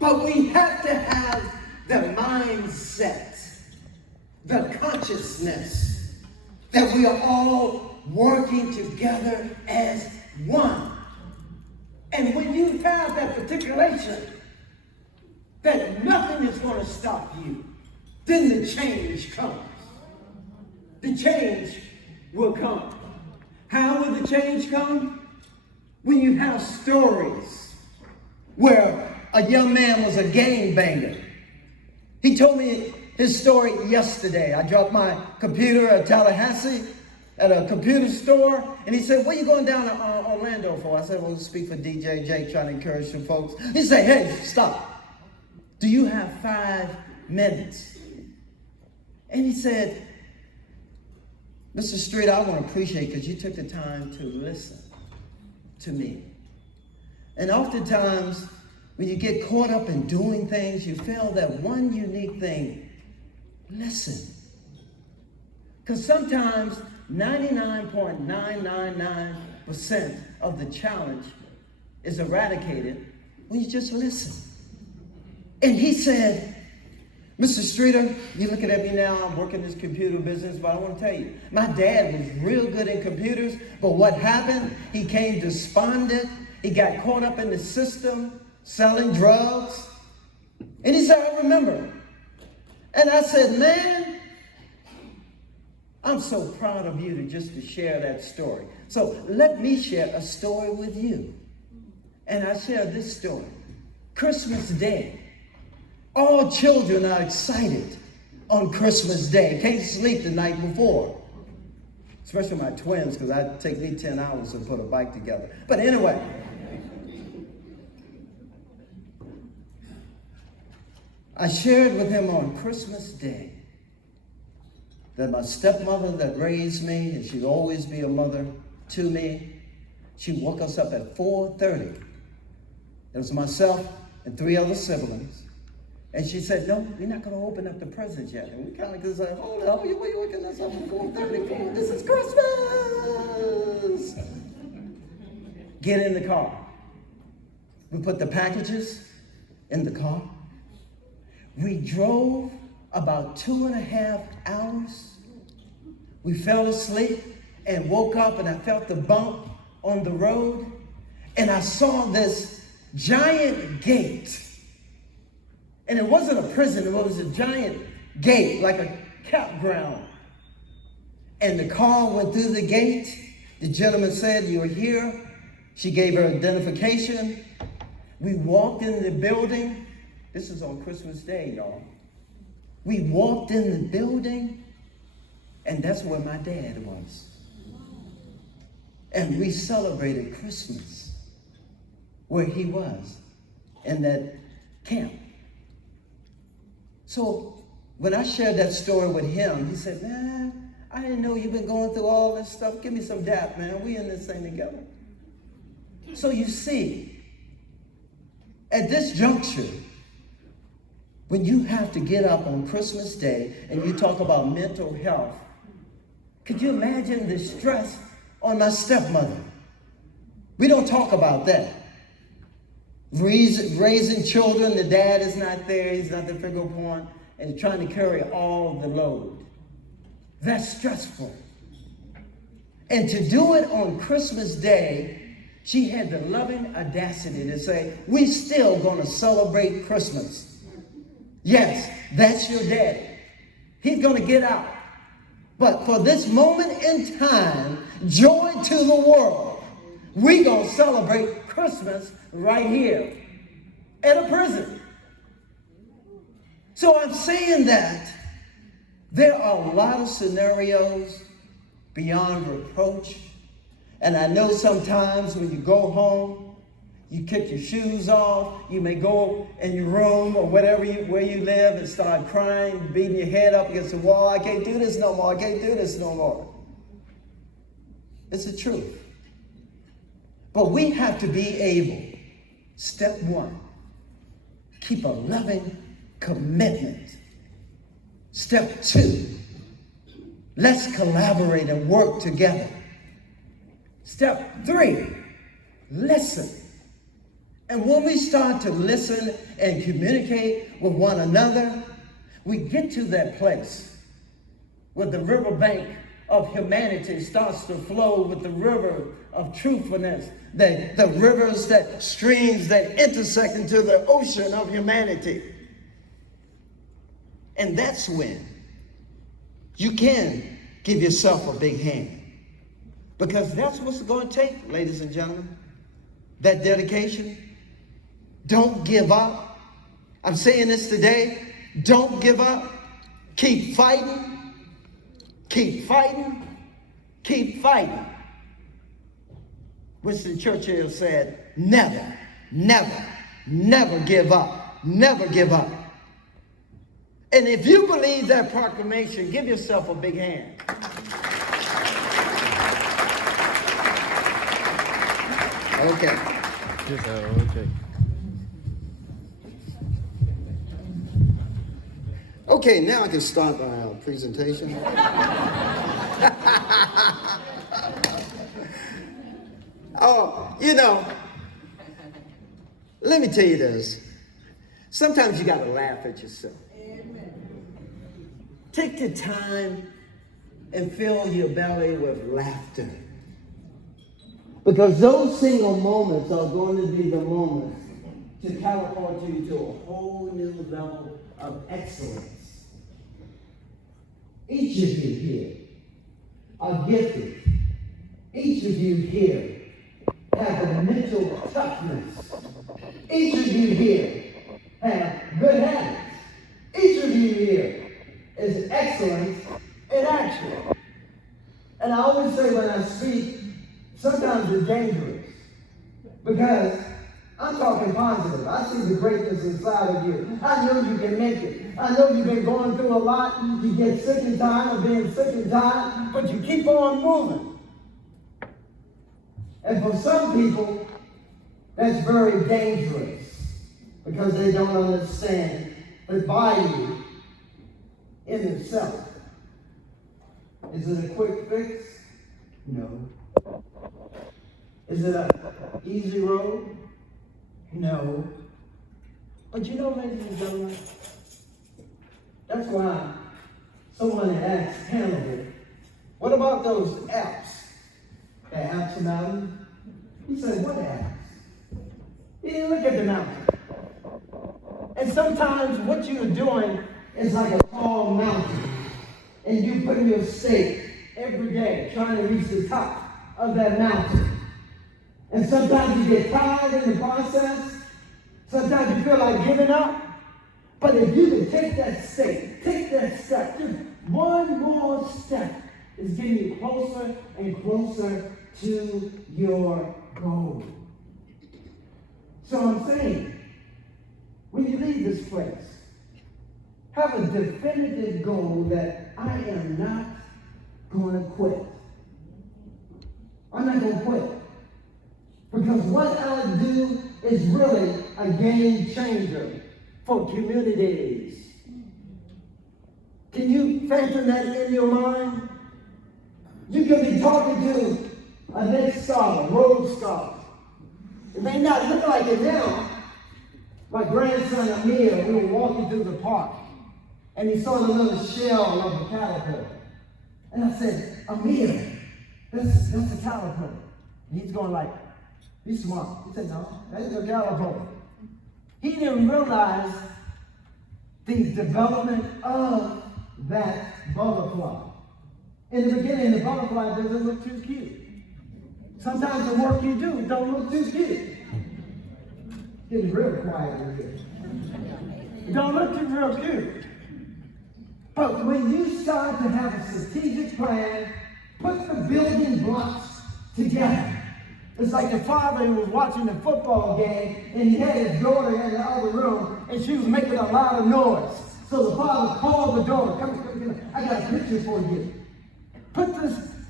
But we have to have the mindset, the consciousness that we are all working together as one. And when you have that articulation that nothing is going to stop you, then the change comes. The change will come. How will the change come? When you have stories where a young man was a gangbanger. He told me his story yesterday. I dropped my computer at Tallahassee at a computer store, and he said, "What are you going down to Orlando for?" I said, "Well, to speak for DJJ, trying to encourage some folks." He said, "Hey, stop. Do you have 5 minutes?" And he said, "Mr. Street, I want to appreciate because you took the time to listen to me." And oftentimes, when you get caught up in doing things, you fail that one unique thing: listen. Because sometimes 99.999% of the challenge is eradicated when you just listen. And he said, "Mr. Streeter, you're looking at me now, I'm working this computer business, but I want to tell you, my dad was real good in computers, but what happened, he came despondent, he got caught up in the system, selling drugs." And he said, "I remember." And I said, "Man, I'm so proud of you to share that story. So let me share a story with you." And I share this story. Christmas Day. All children are excited on Christmas Day. Can't sleep the night before. Especially my twins, because it take me 10 hours to put a bike together. But anyway. I shared with him on Christmas Day that my stepmother that raised me, and she'd always be a mother to me, she woke us up at 4:30. It was myself and 3 other siblings. And she said, "No, we're not going to open up the presents yet." And we kind of just like, "Hold on, you waking us up at 4:30? This is Christmas!" Get in the car. We put the packages in the car. We drove about 2.5 hours. We fell asleep and woke up, and I felt the bump on the road. And I saw this giant gate. And it wasn't a prison, it was a giant gate, like a campground. And the car went through the gate. The gentleman said, "You're here." She gave her identification. We walked in the building. This is on Christmas Day, y'all. We walked in the building, and that's where my dad was. And we celebrated Christmas where he was, in that camp. So when I shared that story with him, he said, "Man, I didn't know you've been going through all this stuff. Give me some dap, man. We in this thing together." So you see, at this juncture, when you have to get up on Christmas Day and you talk about mental health, could you imagine the stress on my stepmother? We don't talk about that. Raising children, the dad is not there, he's not the figure point, and trying to carry all the load. That's stressful. And to do it on Christmas Day, she had the loving audacity to say, "We still gonna celebrate Christmas. Yes, that's your daddy. He's gonna get out. But for this moment in time, joy to the world, we gonna celebrate Christmas right here at a prison." So I'm saying that there are a lot of scenarios beyond reproach. And I know sometimes when you go home, you kick your shoes off, you may go in your room or where you live and start crying, beating your head up against the wall. "I can't do this no more, I can't do this no more." It's the truth. But we have to be able, step 1, keep a loving commitment. Step 2, let's collaborate and work together. Step 3, listen. And when we start to listen and communicate with one another, we get to that place where the riverbank of humanity starts to flow with the river of truthfulness, the rivers, that streams that intersect into the ocean of humanity. And that's when you can give yourself a big hand. Because that's what's going to take, ladies and gentlemen. That dedication. Don't give up. I'm saying this today. Don't give up. Keep fighting. Keep fighting. Keep fighting. Winston Churchill said, never, never, never give up. Never give up. And if you believe that proclamation, give yourself a big hand. Okay. Okay. Okay, now I can start my presentation. Oh, let me tell you this. Sometimes you got to laugh at yourself. Take the time and fill your belly with laughter. Because those single moments are going to be the moments to catapult you to a whole new level of excellence. Each of you here are gifted. Each of you here have a mental toughness. Each of you here have good habits. Each of you here is excellence in action. And I always say when I speak, sometimes it's dangerous because I'm talking positive. I see the greatness inside of you. I know you can make it. I know you've been going through a lot. You get sick and tired of being sick and tired, but you keep on moving. And for some people, that's very dangerous because they don't understand the value in itself. Is it a quick fix? No. Is it an easy road? No. But ladies and gentlemen, that's why someone asked Hannibal, what about those apps? The apps mountain? He said, what apps? He didn't look at the mountain. And sometimes what you're doing is like a tall mountain. And you put your stake every day trying to reach the top of that mountain. And sometimes you get tired in the process. Sometimes you feel like giving up. But if you can take that step, just one more step is getting you closer and closer to your goal. So I'm saying, when you leave this place, have a definitive goal that I am not going to quit. I'm not going to quit. Because what I do is really a game changer for communities. Can you fathom that in your mind? You could be talking to a next scholar, road scholar. It may not look like it now. My grandson Amir, we were walking through the park, and he saw the little shell of a caterpillar. And I said, Amir, that's a caterpillar. And he's going like, he's smart. He said, no, that's a caterpillar. He didn't realize the development of that butterfly. In the beginning, the butterfly doesn't look too cute. Sometimes the work you do don't look too cute. Getting real quiet in here. It don't look too real cute. But when you start to have a strategic plan, put the building blocks together. It's like the father who was watching the football game and he had his daughter in the other room and she was making a lot of noise. So the father called the daughter, come, I got a picture for you.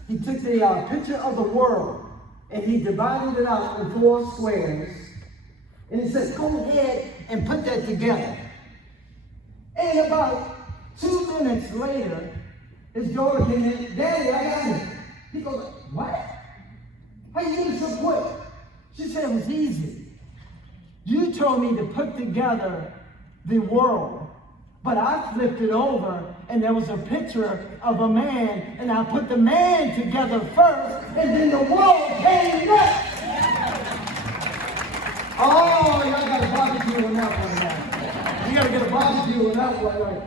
He took the picture of the world and he divided it out in 4 squares. And he said, go ahead and put that together. And about 2 minutes later, his daughter came in, Daddy, I got it. He goes, what? How you get it so quick? She said it was easy. You told me to put together the world, but I flipped it over and there was a picture of a man, and I put the man together first, and then the world came next. Oh, y'all got a barbecue on that one now. You got to get a barbecue on that one. Right?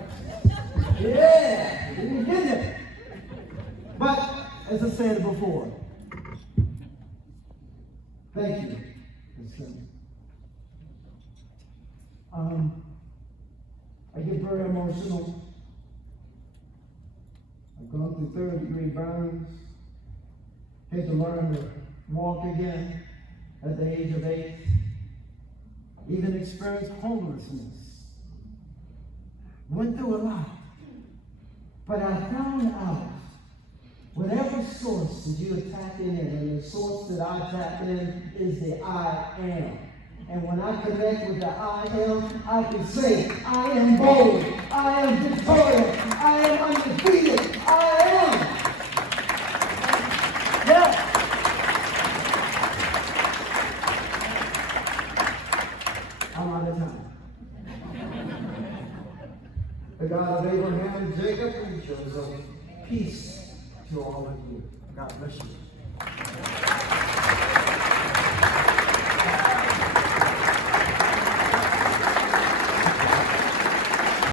Yeah, you didn't get it. But, as I said before, thank you. I get very emotional. I've gone through third-degree burns. Had to learn to walk again at the age of 8. Even experienced homelessness. Went through a lot. But I found out whatever source that you tap in, and the source that I tap in is the I am. And when I connect with the I am, I can say, I am bold, I am victorious, I am undefeated, I am. Yeah. I'm out of time. The God of Abraham, Jacob, and Joseph, peace to all of you. God bless you.